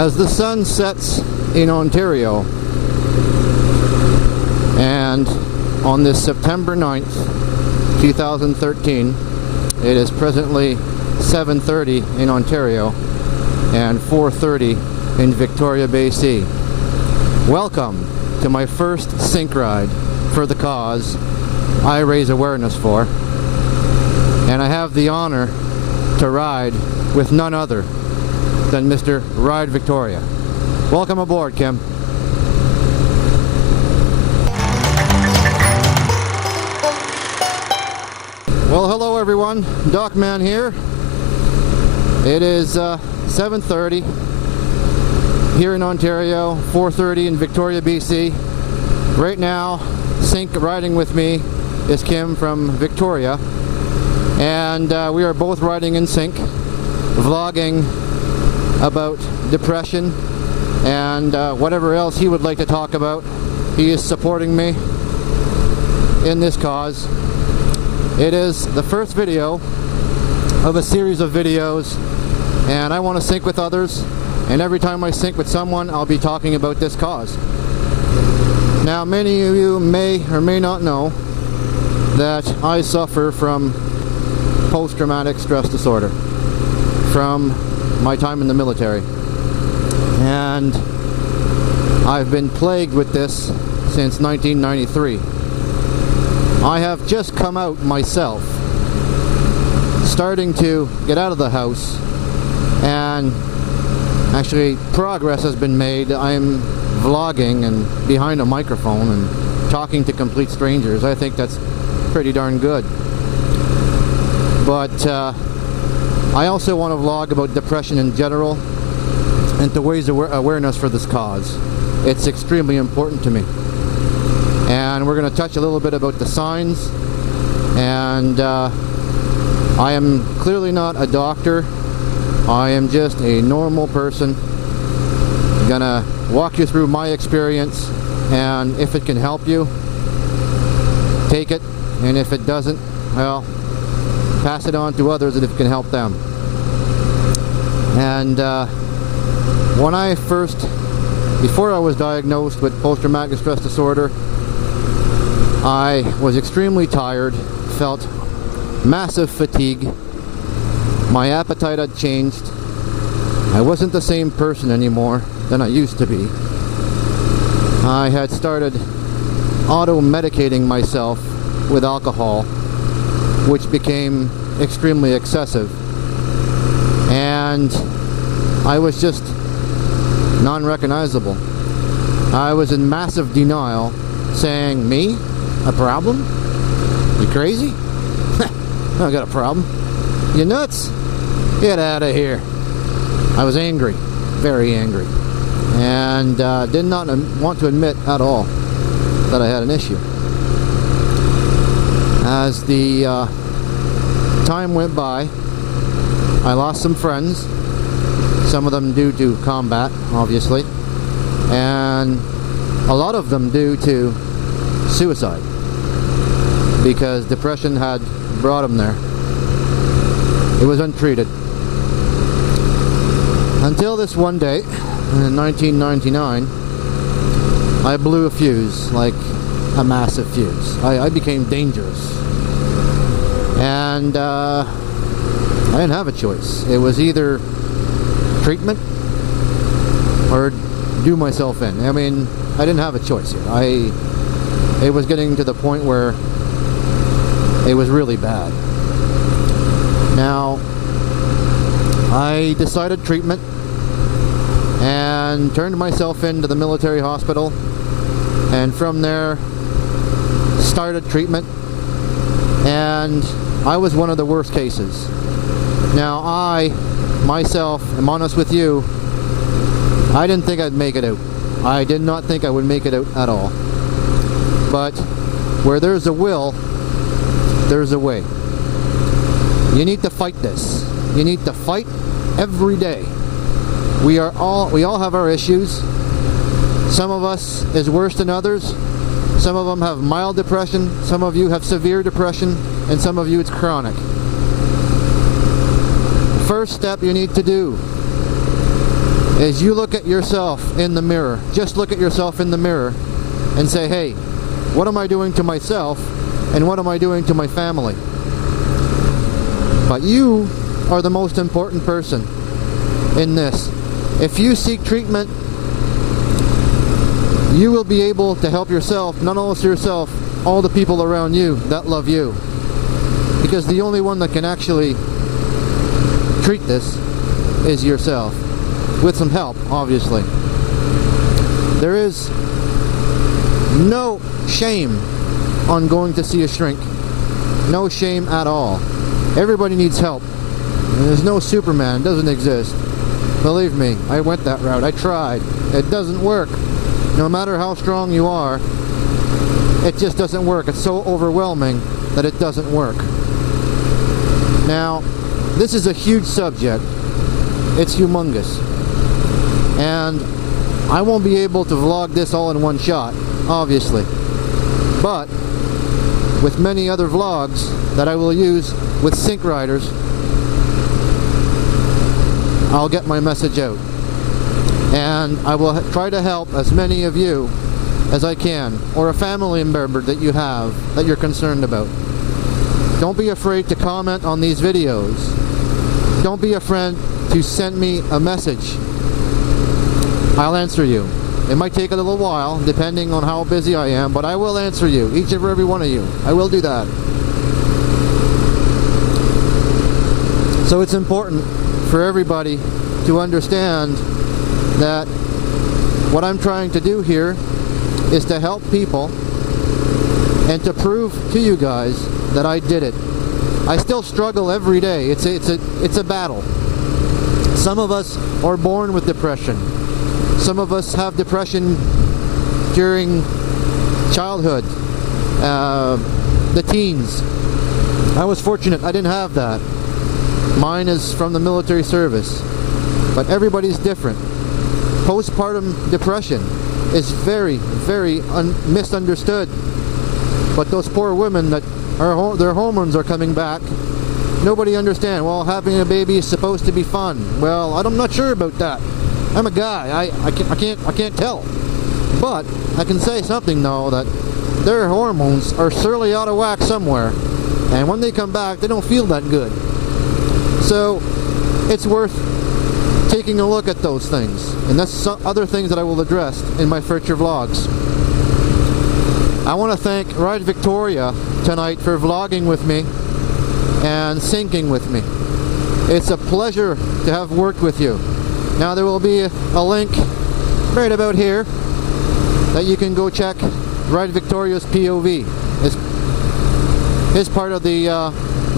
As the sun sets in Ontario, and on this September 9th, 2013, it is presently 7:30 in Ontario and 4:30 in Victoria, BC. Welcome to my first sync ride for the cause I raise awareness for, and I have the honor to ride with none other than Mr. Ride Victoria. Welcome aboard, Kim. Well, hello everyone, Docman here. It is 7:30 here in Ontario, 4:30 in Victoria, BC. Right now, sync riding with me is Kim from Victoria, and we are both riding in sync, vlogging about depression and whatever else he would like to talk about. He is supporting me in this cause. It is the first video of a series of videos, and I want to sync with others, and every time I sync with someone, I'll be talking about this cause. Now, many of you may or may not know that I suffer from post-traumatic stress disorder from my time in the military, and I've been plagued with this since 1993. I have just come out myself, starting to get out of the house, and actually progress has been made. I'm vlogging and behind a microphone and talking to complete strangers. I think that's pretty darn good. But I also want to vlog about depression in general and to raise awareness for this cause. It's extremely important to me. And we're going to touch a little bit about the signs. And I am clearly not a doctor. I am just a normal person. I'm going to walk you through my experience, and if it can help you, take it. And if it doesn't, well, pass it on to others if it can help them. And when I first, before I was diagnosed with post-traumatic stress disorder, I was extremely tired, felt massive fatigue, my appetite had changed, I wasn't the same person anymore than I used to be. I had started auto-medicating myself with alcohol, which became extremely excessive, and I was just non-recognizable. I was in massive denial, saying, me? A problem? You crazy? I don't got a problem. You nuts? Get out of here. I was angry, very angry, and did not want to admit at all that I had an issue. As the time went by, I lost some friends, some of them due to combat, obviously, and a lot of them due to suicide, because depression had brought them there. It was untreated. Until this one day, in 1999, I blew a fuse, like a massive fuse. I became dangerous. And I didn't have a choice. It was either treatment or do myself in. I mean, I didn't have a choice here. It was getting to the point where it was really bad. Now, I decided treatment and turned myself into the military hospital, and from there started treatment, and I was one of the worst cases. Now, I myself am honest with you, I didn't think I'd make it out. I did not think I would make it out at all. But where there's a will, there's a way. You need to fight this. You need to fight every day. We all have our issues. Some of us is worse than others. Some of them have mild depression, some of you have severe depression, and some of you it's chronic. First step you need to do is you look at yourself in the mirror. Just look at yourself in the mirror and say, hey, what am I doing to myself and what am I doing to my family? But you are the most important person in this. If you seek treatment, you will be able to help yourself, not only yourself, all the people around you that love you. Because the only one that can actually treat this is yourself. With some help, obviously. There is no shame on going to see a shrink. No shame at all. Everybody needs help. And there's no Superman. It doesn't exist. Believe me, I went that route. I tried. It doesn't work. No matter how strong you are, it just doesn't work. It's so overwhelming that it doesn't work. Now, this is a huge subject. It's humongous. And I won't be able to vlog this all in one shot, obviously. But with many other vlogs that I will use with sync riders, I'll get my message out. And I will try to help as many of you as I can, or a family member that you have that you're concerned about. Don't be afraid to comment on these videos. Don't be afraid to send me a message. I'll answer you. It might take a little while, depending on how busy I am, but I will answer you, each and every one of you. I will do that. So it's important for everybody to understand that what I'm trying to do here is to help people and to prove to you guys that I did it. I still struggle every day. It's a battle. Some of us are born with depression. Some of us have depression during childhood, the teens. I was fortunate. I didn't have that. Mine is from the military service. But everybody's different. Postpartum depression is very, very misunderstood. But those poor women that their hormones are coming back, nobody understands. Well, having a baby is supposed to be fun. Well, I'm not sure about that. I'm a guy. I can't tell. But I can say something though, that their hormones are surely out of whack somewhere, and when they come back, they don't feel that good. So it's worth taking a look at those things, and that's some other things that I will address in my future vlogs. I want to thank Ride Victoria tonight for vlogging with me and syncing with me. It's a pleasure to have worked with you. Now there will be a link right about here that you can go check Ride Victoria's POV. His part of the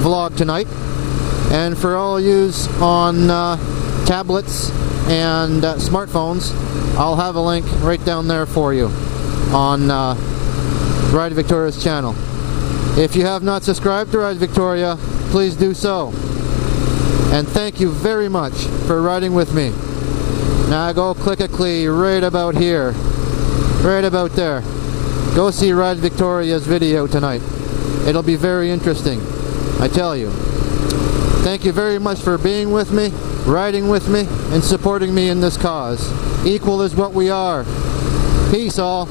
vlog tonight. And for all yous on tablets and smartphones, I'll have a link right down there for you on Ride Victoria's channel. If you have not subscribed to Ride Victoria, please do so. And thank you very much for riding with me. Now go click-a-clee right about here. Right about there. Go see Ride Victoria's video tonight. It'll be very interesting, I tell you. Thank you very much for being with me, riding with me, and supporting me in this cause. Equal is what we are. Peace all.